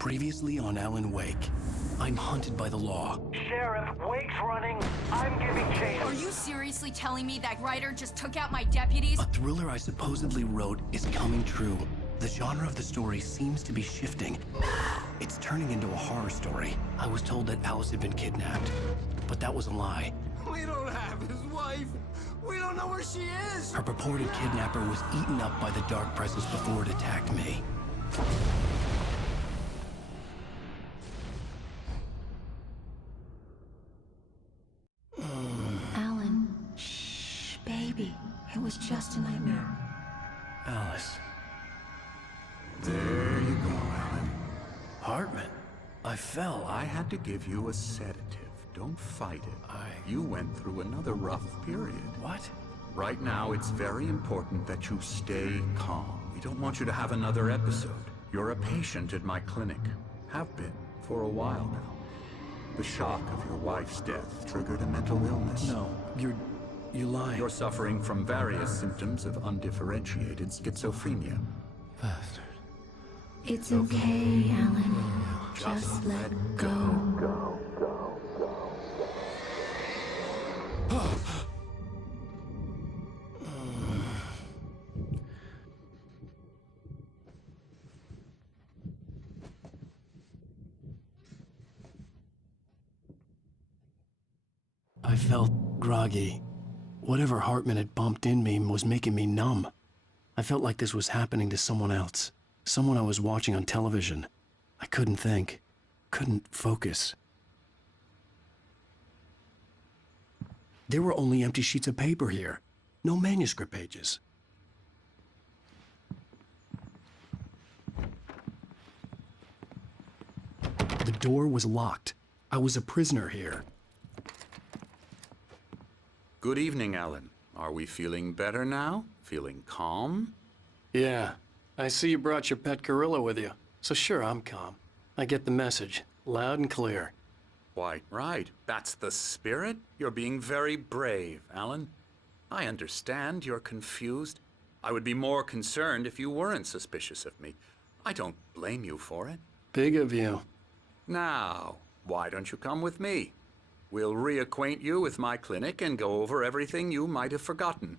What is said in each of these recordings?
Previously on Alan Wake, I'm hunted by the law. Sheriff, Wake's running. I'm giving chase. Are you seriously telling me that writer just took out my deputies? A thriller I supposedly wrote is coming true. The genre of the story seems to be shifting. It's turning into a horror story. I was told that Alice had been kidnapped, but that was a lie. We don't have his wife. We don't know where she is. Her purported kidnapper was eaten up by the dark presence before it attacked me. Alan, shh, baby. It was just a nightmare. Alice. There you go, Alan. Hartman. I fell. I had to give you a sedative. Don't fight it. You went through another rough period. What? Right now, it's very important that you stay calm. We don't want you to have another episode. You're a patient at my clinic. Have been for a while now. The shock of your wife's death triggered a mental illness. No, you're lying. You're suffering from various symptoms of undifferentiated schizophrenia. Bastard. It's okay, Alan. Just let go. I felt groggy. Whatever Hartman had bumped in me was making me numb. I felt like this was happening to someone else. Someone I was watching on television. I couldn't think. Couldn't focus. There were only empty sheets of paper here. No manuscript pages. The door was locked. I was a prisoner here. Good evening, Alan. Are we feeling better now? Feeling calm? Yeah. I see you brought your pet gorilla with you. So sure, I'm calm. I get the message. Loud and clear. Quite right. That's the spirit. You're being very brave, Alan. I understand you're confused. I would be more concerned if you weren't suspicious of me. I don't blame you for it. Big of you. Now, why don't you come with me? We'll reacquaint you with my clinic and go over everything you might have forgotten.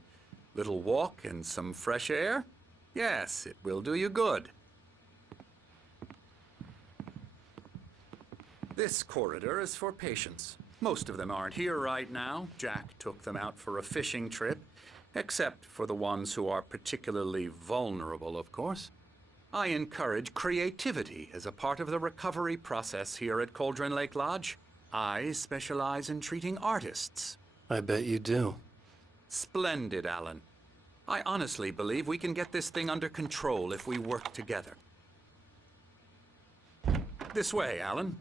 Little walk and some fresh air? Yes, it will do you good. This corridor is for patients. Most of them aren't here right now. Jack took them out for a fishing trip, except for the ones who are particularly vulnerable, of course. I encourage creativity as a part of the recovery process here at Cauldron Lake Lodge. I specialize in treating artists. I bet you do. Splendid, Alan. I honestly believe we can get this thing under control if we work together. This way, Alan.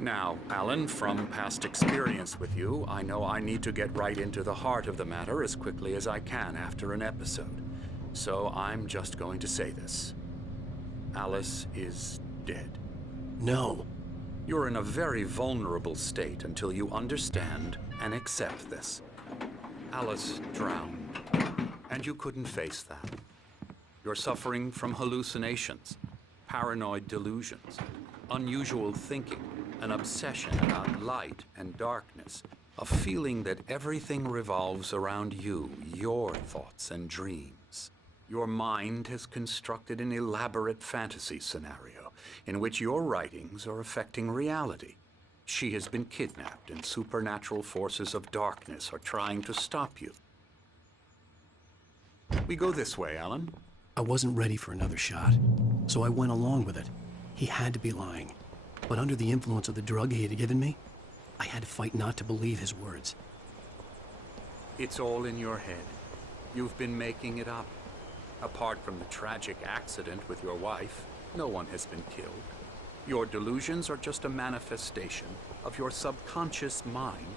Now, Alan, from past experience with you, I know I need to get right into the heart of the matter as quickly as I can after an episode. So I'm just going to say this. Alice is dead. No. You're in a very vulnerable state until you understand and accept this. Alice drowned, and you couldn't face that. You're suffering from hallucinations, paranoid delusions, unusual thinking, an obsession about light and darkness, a feeling that everything revolves around you, your thoughts and dreams. Your mind has constructed an elaborate fantasy scenario in which your writings are affecting reality. She has been kidnapped and supernatural forces of darkness are trying to stop you. We go this way, Alan. I wasn't ready for another shot, so I went along with it. He had to be lying. But under the influence of the drug he had given me, I had to fight not to believe his words. It's all in your head. You've been making it up. Apart from the tragic accident with your wife, no one has been killed. Your delusions are just a manifestation of your subconscious mind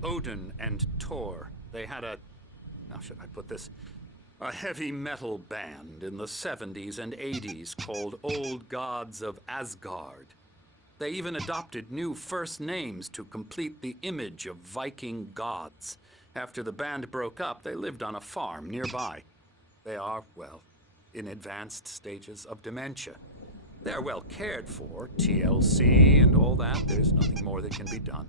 Odin and Thor. They had a, how should I put this? A heavy metal band in the 70s and 80s called Old Gods of Asgard. They even adopted new first names to complete the image of Viking gods. After the band broke up, they lived on a farm nearby. They are, well, in advanced stages of dementia. They're well cared for, TLC and all that. There's nothing more that can be done.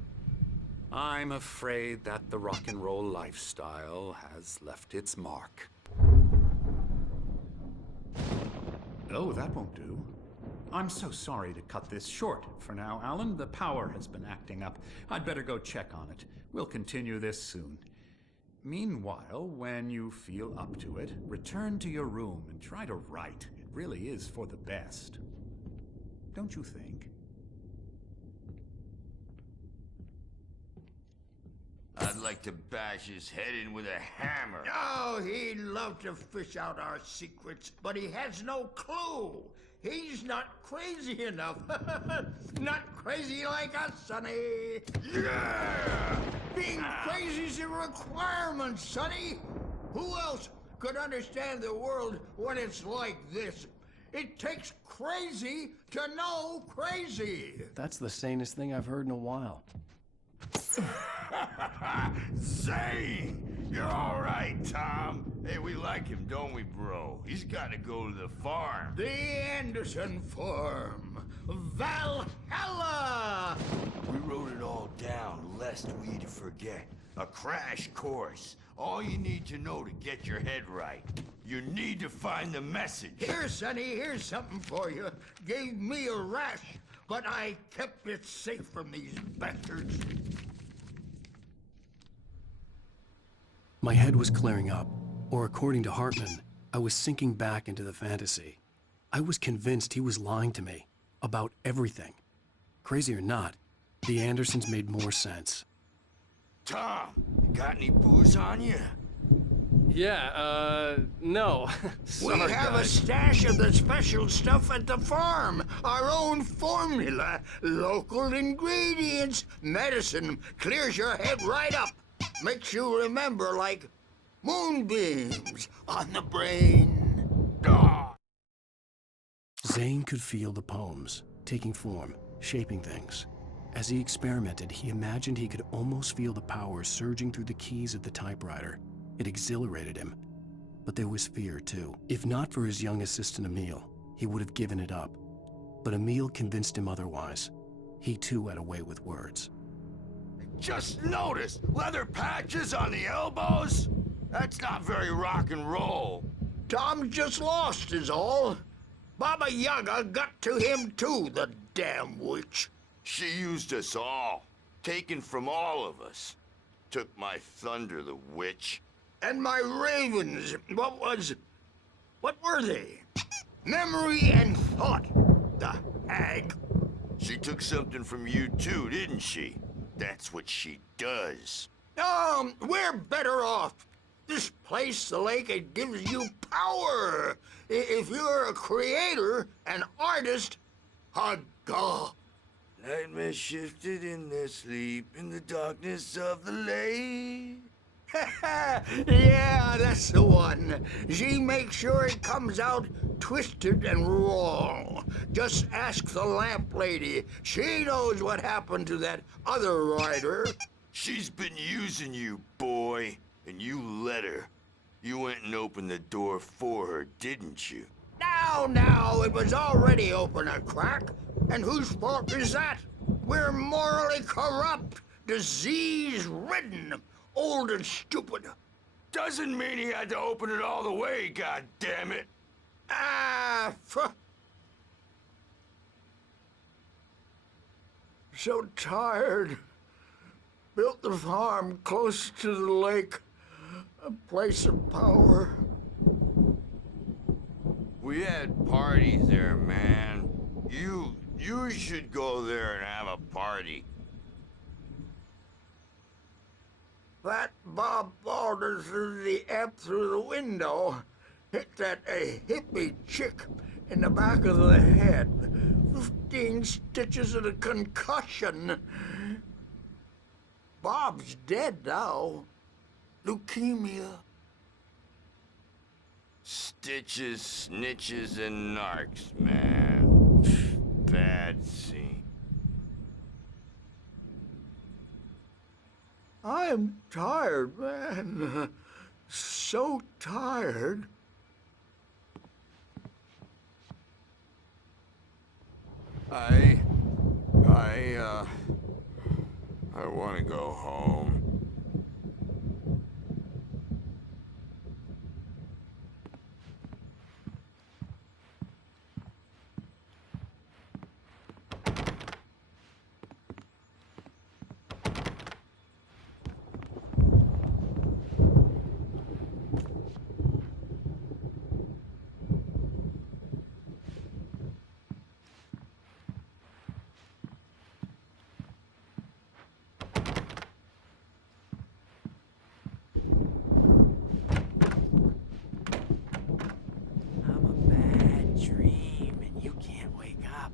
I'm afraid that the rock and roll lifestyle has left its mark. Oh, that won't do. I'm so sorry to cut this short for now, Alan. The power has been acting up. I'd better go check on it. We'll continue this soon. Meanwhile, when you feel up to it, return to your room and try to write. It really is for the best. Don't you think? I'd like to bash his head in with a hammer. Oh, he'd love to fish out our secrets, but he has no clue. He's not crazy enough. Not crazy like us, Sonny. Yeah! Being crazy's a requirement, Sonny. Who else could understand the world when it's like this? It takes crazy to know crazy. That's the sanest thing I've heard in a while. Zane! You're all right, Tom. Hey, we like him, don't we, bro? He's got to go to the farm. The Anderson Farm. Valhalla! We wrote it all down, lest we forget. A crash course. All you need to know to get your head right. You need to find the message. Here, Sonny, here's something for you. Gave me a rash, but I kept it safe from these bastards. My head was clearing up, or according to Hartman, I was sinking back into the fantasy. I was convinced he was lying to me about everything. Crazy or not, the Andersons made more sense. Tom, got any booze on you? Yeah, no. We have a stash of the special stuff at the farm. Our own formula, local ingredients, medicine, clears your head right up. Makes you remember like moonbeams on the brain. Zane could feel the poems, taking form, shaping things. As he experimented, he imagined he could almost feel the power surging through the keys of the typewriter. It exhilarated him. But there was fear, too. If not for his young assistant, Emil, he would have given it up. But Emil convinced him otherwise. He, too, had a way with words. Just notice, leather patches on the elbows? That's not very rock and roll. Tom's just lost is all. Baba Yaga got to him too, the damn witch. She used us all, taken from all of us. Took my thunder, the witch. And my ravens, what were they? Memory and thought, the hag. She took something from you too, didn't she? That's what she does. We're better off. This place, the lake, it gives you power. If you're a creator, an artist, God. Nightmare shifted in their sleep in the darkness of the lake. Yeah, that's the one. She makes sure it comes out twisted and wrong. Just ask the lamp lady. She knows what happened to that other rider. She's been using you, boy, and you let her. You went and opened the door for her, didn't you? Now, it was already open a crack. And whose fault is that? We're morally corrupt, disease-ridden, old and stupid. Doesn't mean he had to open it all the way, goddammit. So tired. Built the farm close to the lake, a place of power. We had parties there, man. You should go there and have a party. That Bob Balder threw the amp through the window, hit that hippie chick in the back of the head. 15 stitches and a concussion. Bob's dead now. Leukemia. Stitches, snitches, and narcs, man. Bad scene. I am tired, man. So tired. I want to go home. I'm a bad dream, and you can't wake up.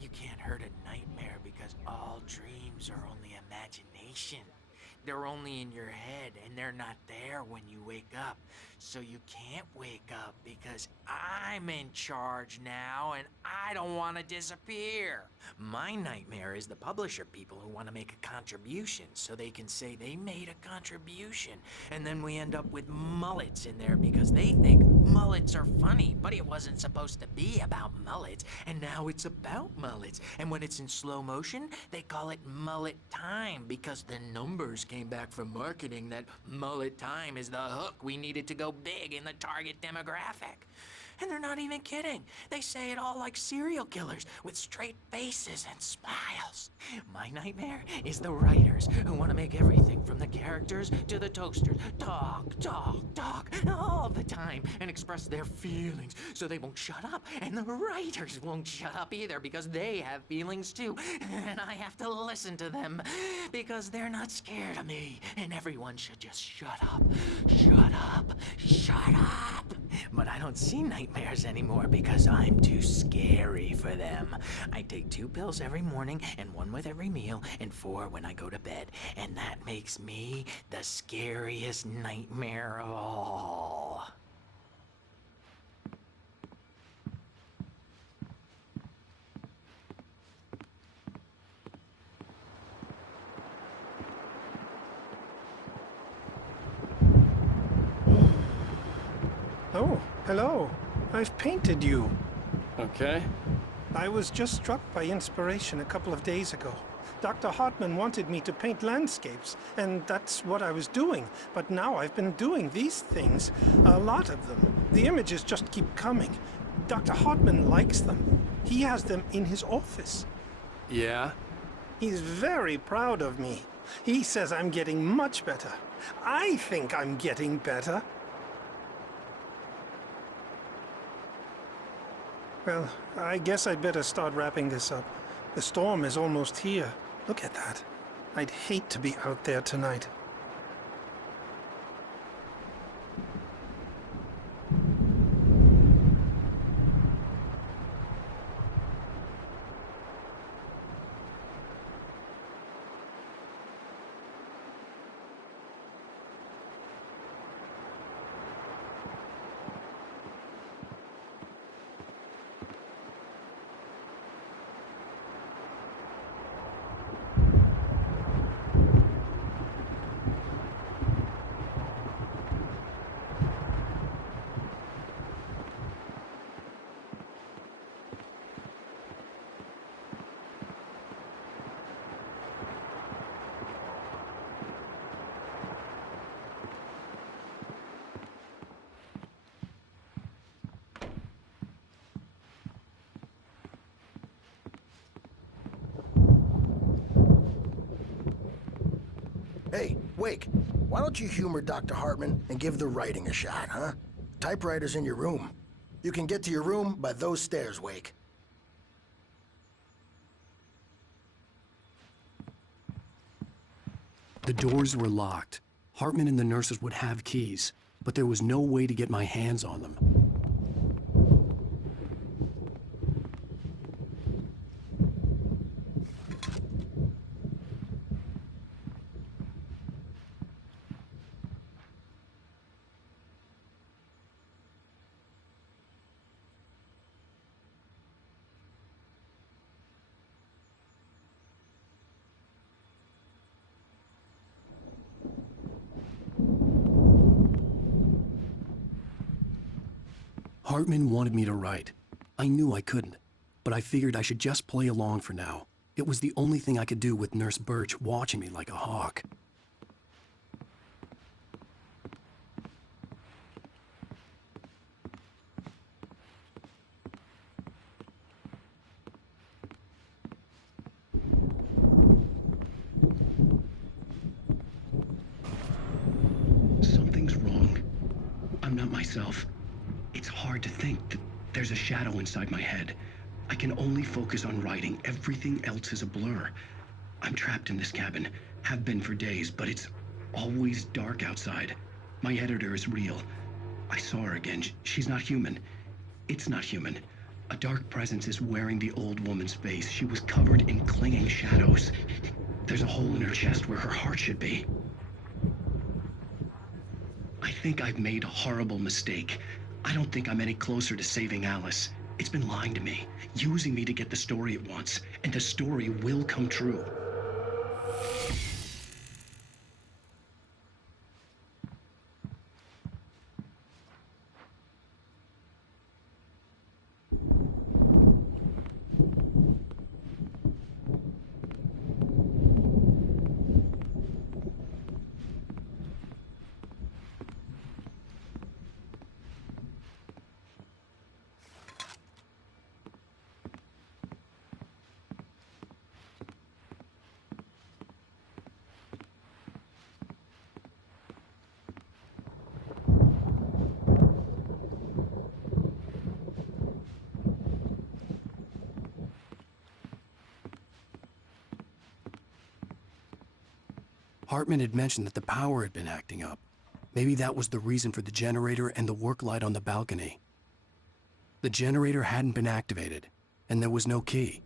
You can't hurt a nightmare because all dreams are only imagination. They're only in your head, and they're not there when you wake up. So you can't wake up because I'm in charge now, and I don't want to disappear. My nightmare is the publisher people who want to make a contribution so they can say they made a contribution. And then we end up with mullets in there because they think mullets are funny, but it wasn't supposed to be about mullets, and now it's about mullets. And when it's in slow motion, they call it mullet time because the numbers came back from marketing that mullet time is the hook we needed to go big in the target demographic. And they're not even kidding. They say it all like serial killers with straight faces and smiles. My nightmare is the writers who want to make everything from the characters to the toasters talk all the time and express their feelings so they won't shut up. And the writers won't shut up either because they have feelings too. And I have to listen to them because they're not scared of me. And everyone should just shut up. Shut up. Shut up. But I don't see nightmares anymore because I'm too scary for them. I take 2 pills every morning and 1 with every meal and 4 when I go to bed. And that makes me the scariest nightmare of all. Oh, hello. I've painted you. Okay. I was just struck by inspiration a couple of days ago. Dr. Hartman wanted me to paint landscapes, and that's what I was doing. But now I've been doing these things, a lot of them. The images just keep coming. Dr. Hartman likes them. He has them in his office. Yeah? He's very proud of me. He says I'm getting much better. I think I'm getting better. Well, I guess I'd better start wrapping this up. The storm is almost here. Look at that. I'd hate to be out there tonight. Hey, Wake, why don't you humor Dr. Hartman and give the writing a shot, huh? Typewriter's in your room. You can get to your room by those stairs, Wake. The doors were locked. Hartman and the nurses would have keys, but there was no way to get my hands on them. Hartman wanted me to write. I knew I couldn't, but I figured I should just play along for now. It was the only thing I could do with Nurse Birch watching me like a hawk. Something's wrong. I'm not myself. It's hard to think that there's a shadow inside my head. I can only focus on writing. Everything else is a blur. I'm trapped in this cabin. Have been for days, but it's always dark outside. My editor is real. I saw her again. She's not human. It's not human. A dark presence is wearing the old woman's face. She was covered in clinging shadows. There's a hole in her chest where her heart should be. I think I've made a horrible mistake. I don't think I'm any closer to saving Alice. It's been lying to me, using me to get the story it wants, and the story will come true. Hartman had mentioned that the power had been acting up. Maybe that was the reason for the generator and the work light on the balcony. The generator hadn't been activated, and there was no key.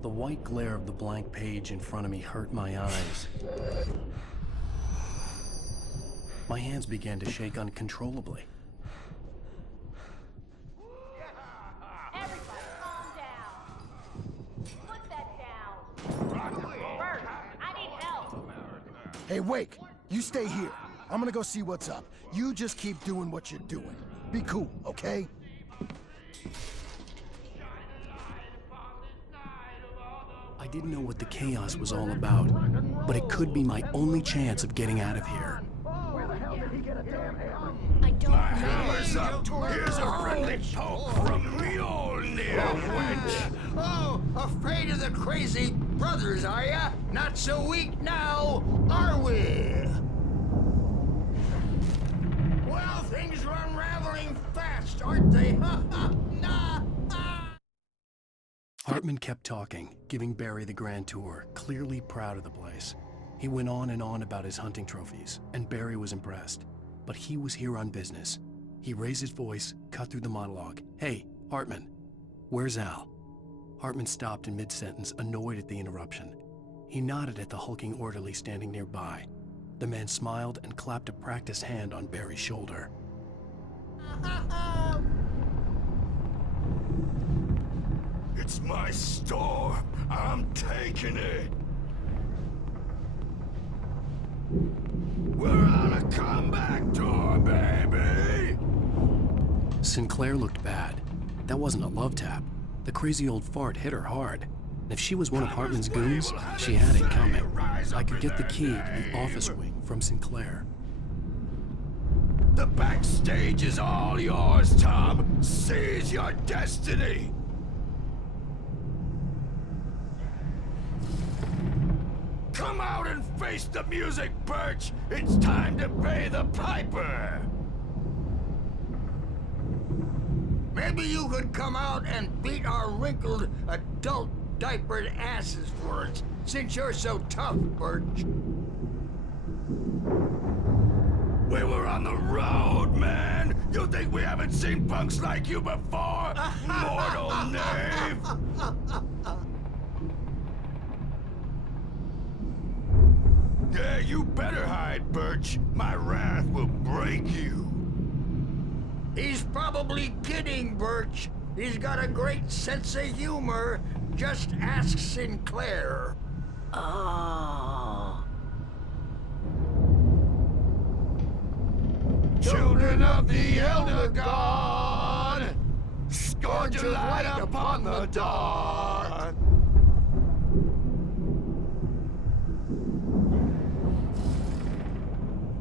The white glare of the blank page in front of me hurt my eyes. My hands began to shake uncontrollably. Everybody, calm down. Put that down. Bert, I need help. Hey, Wake, you stay here. I'm gonna go see what's up. You just keep doing what you're doing. Be cool, okay? I didn't know what the chaos was all about, but it could be my only chance of getting out of here. I don't know. Hammer's up. Here's a friendly poke from Mjolnir, wench. Oh, afraid of the crazy brothers, are ya? Not so weak now, are we? Well, things are unraveling fast, aren't they? Ha ha! Nah! Hartman kept talking, giving Barry the grand tour, clearly proud of the place. He went on and on about his hunting trophies, and Barry was impressed. But he was here on business. He raised his voice, cut through the monologue. Hey, Hartman, where's Al? Hartman stopped in mid-sentence, annoyed at the interruption. He nodded at the hulking orderly standing nearby. The man smiled and clapped a practiced hand on Barry's shoulder. It's my store. I'm taking it. We're on a comeback tour, baby. Sinclair looked bad. That wasn't a love tap. The crazy old fart hit her hard. If she was one of Hartman's goons, she had it coming. I could get the key to the office wing from Sinclair. The backstage is all yours, Tom. Seize your destiny. Come out and face the music, Birch. It's time to pay the piper. Maybe you could come out and beat our wrinkled, adult, diapered asses for us, since you're so tough, Birch. We were on the road, man! You think we haven't seen punks like you before? Mortal knave! Yeah, you better hide, Birch. My wrath will break you. He's probably kidding, Birch. He's got a great sense of humor. Just ask Sinclair. Oh. Children of the Elder God, scourge your light upon the dark.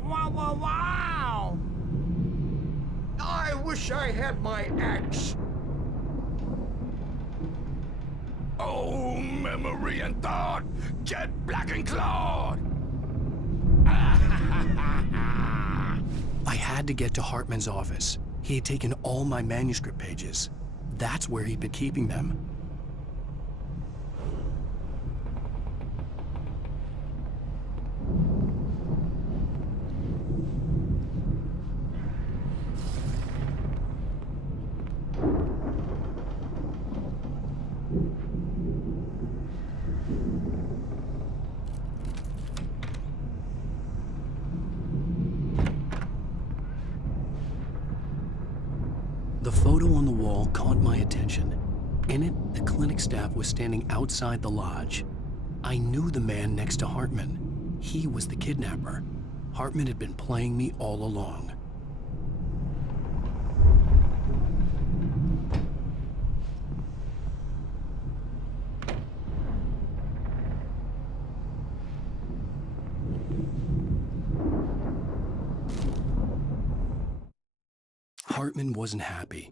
Wow, wow, wow! I wish I had my axe. Oh, memory and thought, jet black and clawed. I had to get to Hartman's office. He had taken all my manuscript pages. That's where he'd been keeping them. The photo on the wall caught my attention. In it, the clinic staff was standing outside the lodge. I knew the man next to Hartman. He was the kidnapper. Hartman had been playing me all along. Hartman wasn't happy.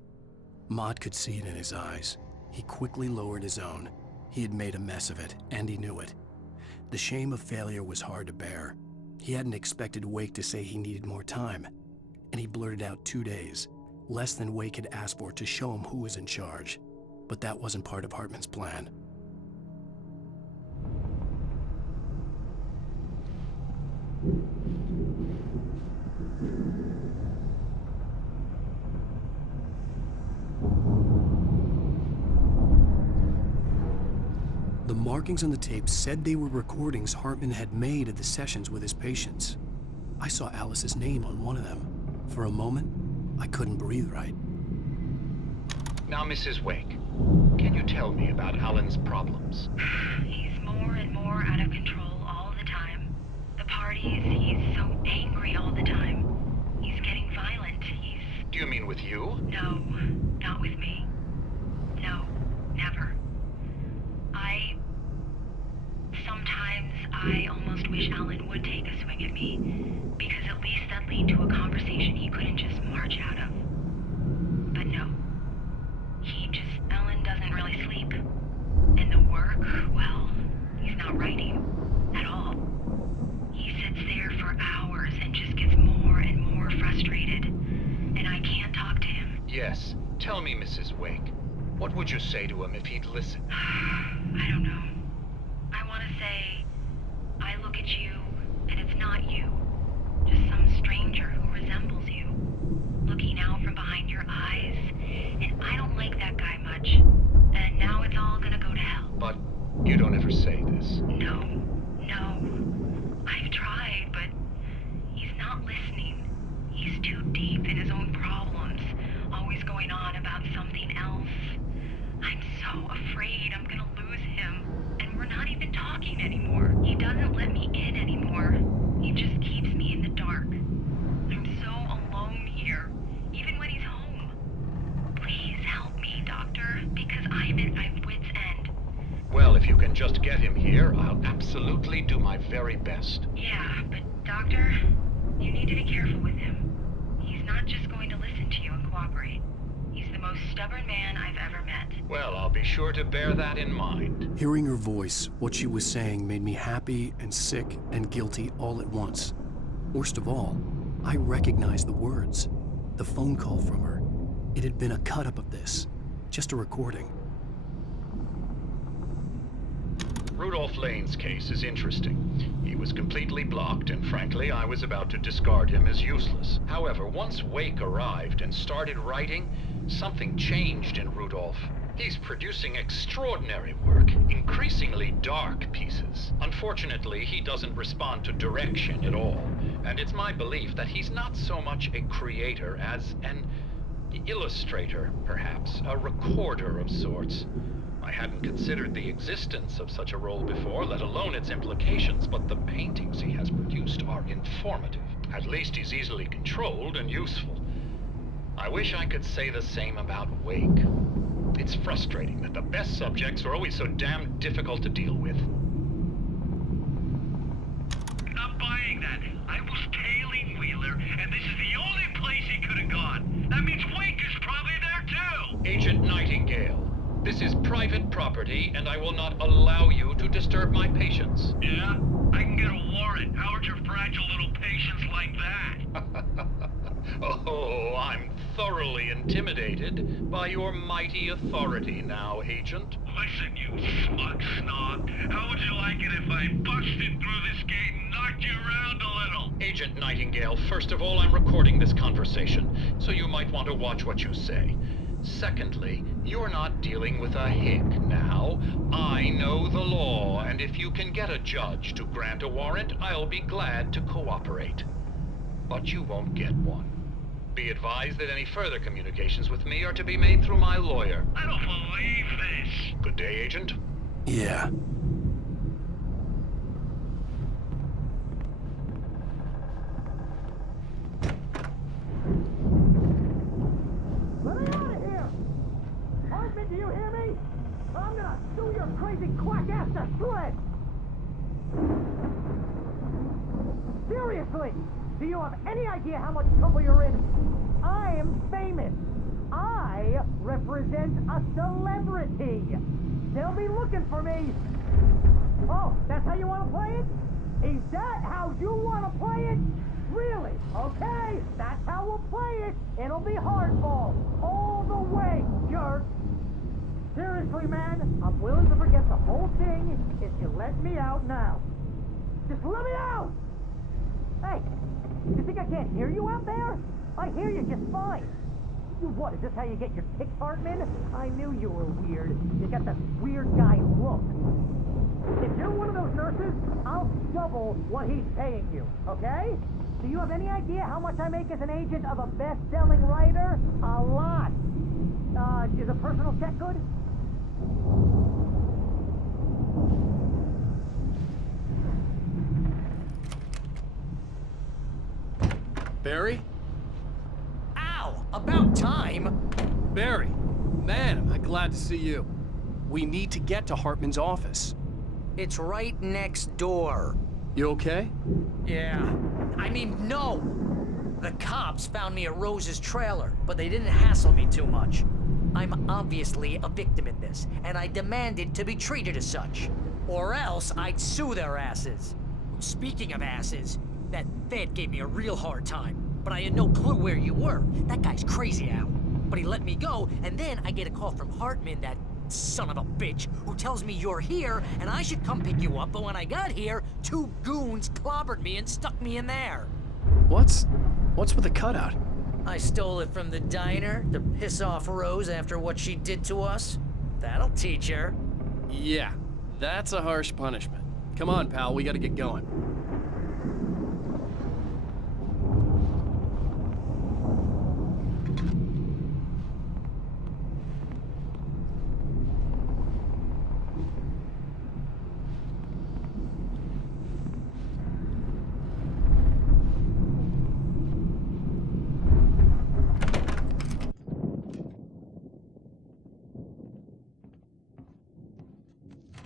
Mott could see it in his eyes. He quickly lowered his own. He had made a mess of it, and he knew it. The shame of failure was hard to bear. He hadn't expected Wake to say he needed more time, and he blurted out 2 days, less than Wake had asked for to show him who was in charge. But that wasn't part of Hartman's plan. The markings on the tape said they were recordings Hartman had made at the sessions with his patients. I saw Alice's name on one of them. For a moment, I couldn't breathe right. Now, Mrs. Wake, can you tell me about Alan's problems? He's more and more out of control all the time. The parties, he's so angry all the time. He's getting violent. Do you mean with you? No, not with me. No, never. Sometimes I almost wish Alan would take a swing at me, because at least that'd lead to a conversation he couldn't just march out of. But no. Alan doesn't really sleep. And the work, well, he's not writing at all. He sits there for hours and just gets more and more frustrated. And I can't talk to him. Yes. Tell me, Mrs. Wake. What would you say to him if he'd listen? I don't know. I want to say, I look at you, and it's not you. Just some stranger who resembles you. Looking out from behind your eyes. And I don't like that guy much. And now it's all gonna go to hell. But you don't ever say this. No. I've tried, but he's not listening. He's too deep in his own problems. Always going on about something else. I'm so afraid I'm gonna lose him. And we're not even talking anymore. He doesn't let me in anymore. He just keeps me in the dark. I'm so alone here, even when he's home. Please help me, Doctor, because I'm at my wit's end. Well, if you just get him here, I'll absolutely do my very best. Yeah, but Doctor, you need to be careful with him. He's not just going to listen to you and cooperate. He's the most stubborn man I've ever met. Well, I'll be sure to bear that in mind. Hearing her voice, what she was saying made me happy and sick and guilty all at once. Worst of all, I recognized the words. The phone call from her. It had been a cut-up of this. Just a recording. Rudolph Lane's case is interesting. He was completely blocked, and frankly, I was about to discard him as useless. However, once Wake arrived and started writing, something changed in Rudolph. He's producing extraordinary work, increasingly dark pieces. Unfortunately, he doesn't respond to direction at all, and it's my belief that he's not so much a creator as an illustrator, perhaps, a recorder of sorts. I hadn't considered the existence of such a role before, let alone its implications, but the paintings he has produced are informative. At least he's easily controlled and useful. I wish I could say the same about Wake. It's frustrating that the best subjects are always so damn difficult to deal with. Not buying that. I was tailing Wheeler, and this is the only place he could have gone. That means Wake is probably there too! Agent Nightingale, this is private property, and I will not allow you to disturb my patients. Yeah? I can get a warrant. How's your fragile little patience like that? Oh, I'm thoroughly intimidated by your mighty authority now, Agent. Listen, you smug snob. How would you like it if I busted through this gate and knocked you around a little? Agent Nightingale, first of all, I'm recording this conversation, so you might want to watch what you say. Secondly, you're not dealing with a hick now. I know the law, and if you can get a judge to grant a warrant, I'll be glad to cooperate. But you won't get one. Be advised that any further communications with me are to be made through my lawyer. I don't believe this. Good day, Agent. Yeah. Let me out of here! Hartman, do you hear me? I'm gonna sue your crazy quack ass to shreds! Seriously! Do you have any idea how much trouble you're in? I am famous. I represent a celebrity. They'll be looking for me. Oh, that's how you want to play it? Is that how you want to play it? Really? Okay, that's how we'll play it. It'll be hardball. All the way, jerk. Seriously, man, I'm willing to forget the whole thing if you let me out now. Just let me out! Hey, you think I can't hear you out there? I hear you just fine. What, is this how you get your kicks, Hartman? I knew you were weird. You got that weird guy look. If you're one of those nurses, I'll double what he's paying you, okay? Do you have any idea how much I make as an agent of a best-selling writer? A lot. Is a personal check good? Barry? Ow! About time! Barry! Man, am I glad to see you. We need to get to Hartman's office. It's right next door. You okay? Yeah. I mean, no! The cops found me at Rose's trailer, but they didn't hassle me too much. I'm obviously a victim in this, and I demanded to be treated as such. Or else I'd sue their asses. Speaking of asses, that Fed gave me a real hard time, but I had no clue where you were. That guy's crazy, Al. But he let me go, and then I get a call from Hartman, that son of a bitch, who tells me you're here, and I should come pick you up, but when I got here, 2 goons clobbered me and stuck me in there. What's with the cutout? I stole it from the diner to piss off Rose after what she did to us. That'll teach her. Yeah, that's a harsh punishment. Come on, pal, we gotta get going.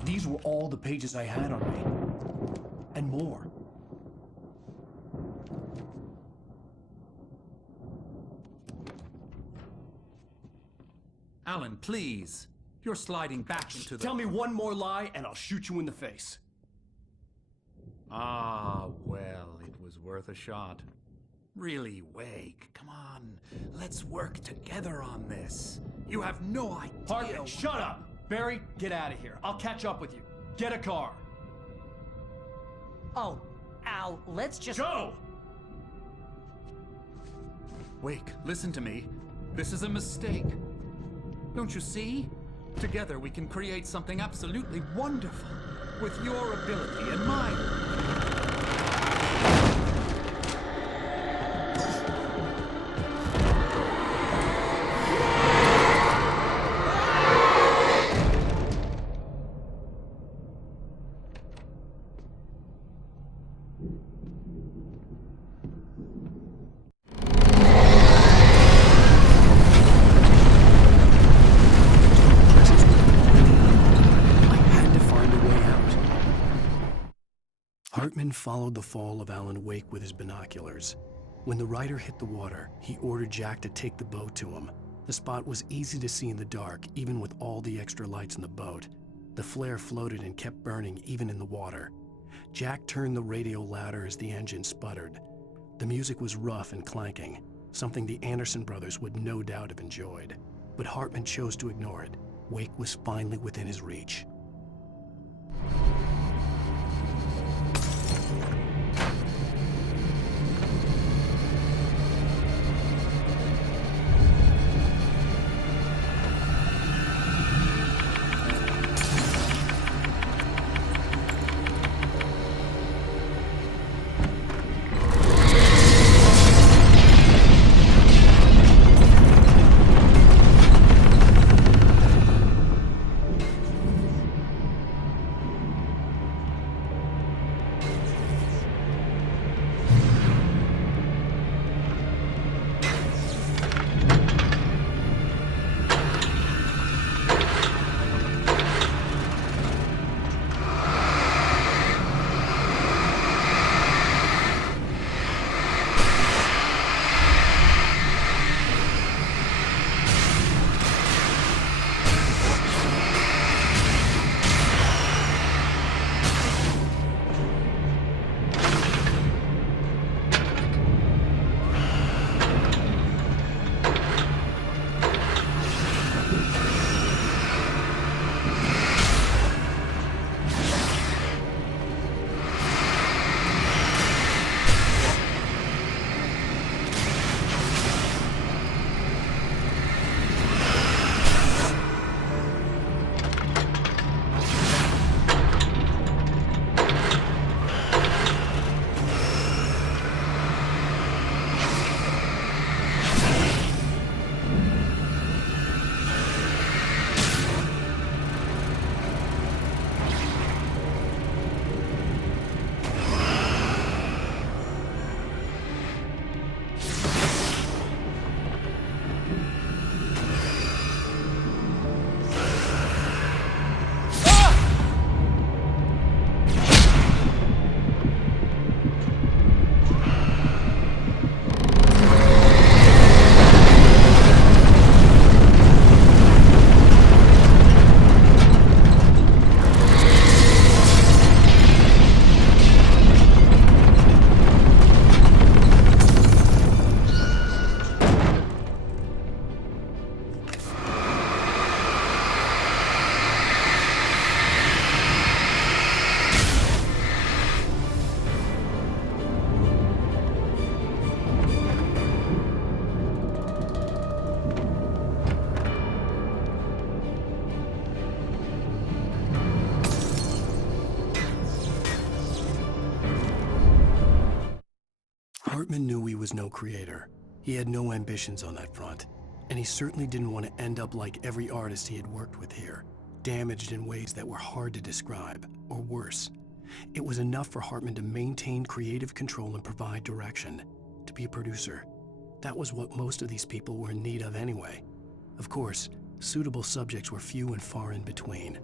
These were all the pages I had on me. And more. Alan, please. You're sliding back into the... Tell me one more lie and I'll shoot you in the face. Ah, well, it was worth a shot. Really, Wake, come on. Let's work together on this. You have no idea... Hartman, shut up! Barry, get out of here. I'll catch up with you. Get a car. Oh, Al, let's just... Go! Wake, listen to me. This is a mistake. Don't you see? Together we can create something absolutely wonderful. With your ability and mine. Hartman followed the fall of Alan Wake with his binoculars. When the rider hit the water, he ordered Jack to take the boat to him. The spot was easy to see in the dark, even with all the extra lights in the boat. The flare floated and kept burning even in the water. Jack turned the radio louder as the engine sputtered. The music was rough and clanking, something the Anderson brothers would no doubt have enjoyed. But Hartman chose to ignore it. Wake was finally within his reach. Hartman knew he was no creator. He had no ambitions on that front, and he certainly didn't want to end up like every artist he had worked with here, damaged in ways that were hard to describe, or worse. It was enough for Hartman to maintain creative control and provide direction, to be a producer. That was what most of these people were in need of anyway. Of course, suitable subjects were few and far in between.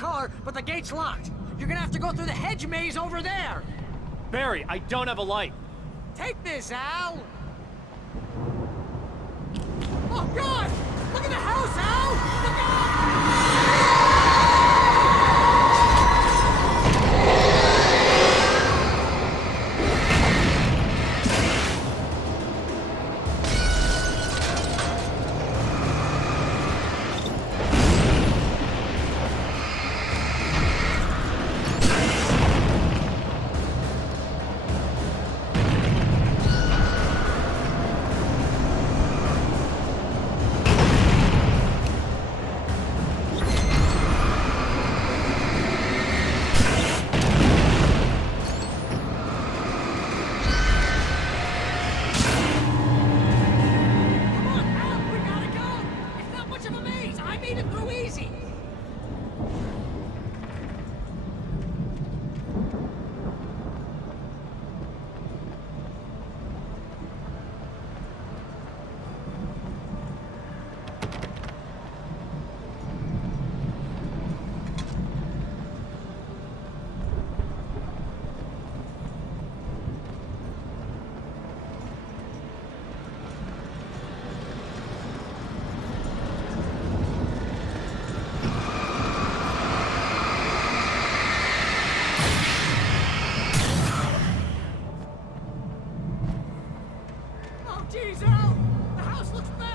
car, but the gate's locked. You're gonna have to go through the hedge maze over there. Barry, I don't have a light. Take this, Al! Oh, God! Look at the house, Al! Look out! Jeez, Al! The house looks bad!